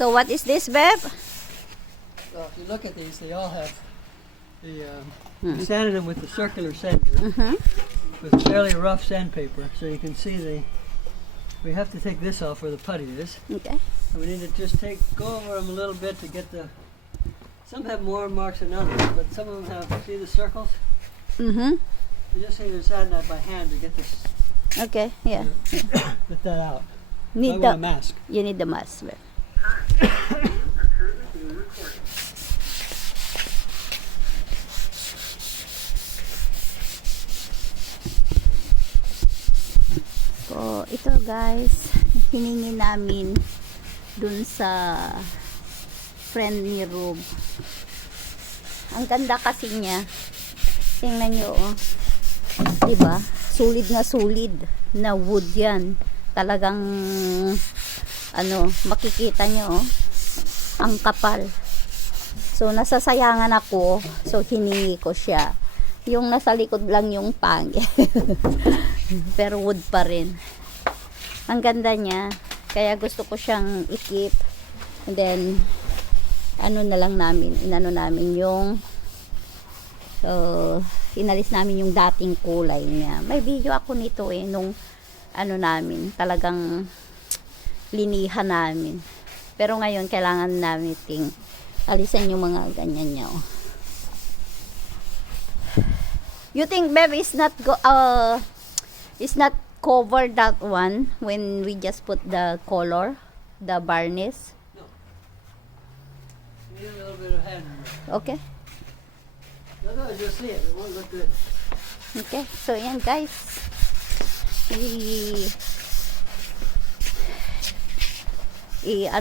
So what is this, Beb? So if you look at these, they all have we sanded them with the circular sander with fairly rough sandpaper, so you can see we have to take this off where the putty is. Okay. And we need to just go over them a little bit to get some have more marks than others, but some of them have, see the circles? Mm-hmm. You just need to sand that by hand to get this, Okay, yeah. get that out. Need I the want a mask. You need the mask, Beb. So, ito guys, hiningi namin dun sa friend ni Rube. Ang ganda kasi niya. Tingnan nyo, oh. Diba? Solid na wood yan. Talagang, makikita nyo, oh. Ang kapal. So, nasasayangan ako. So, hiningi ko siya. Yung nasa likod lang yung pangit. Pero wood pa rin. Ang ganda niya. Kaya gusto ko siyang i-keep. And then, inano namin yung inalis namin yung dating kulay niya. May video ako nito nung talagang linihan namin. Pero ngayon, kailangan namin alisan yung mga ganyan niya. Oh. You think, Beb, is not cover that one when we just put the color, the varnish? No. You need a little bit of hand. Okay. Otherwise you'll see it. It won't look good. Okay. So, yan guys.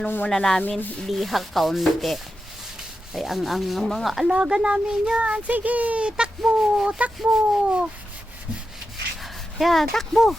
Muna namin, ilihag kaunti. Ay, ang mga alaga namin yan. Sige, takbo. Yan, takbo.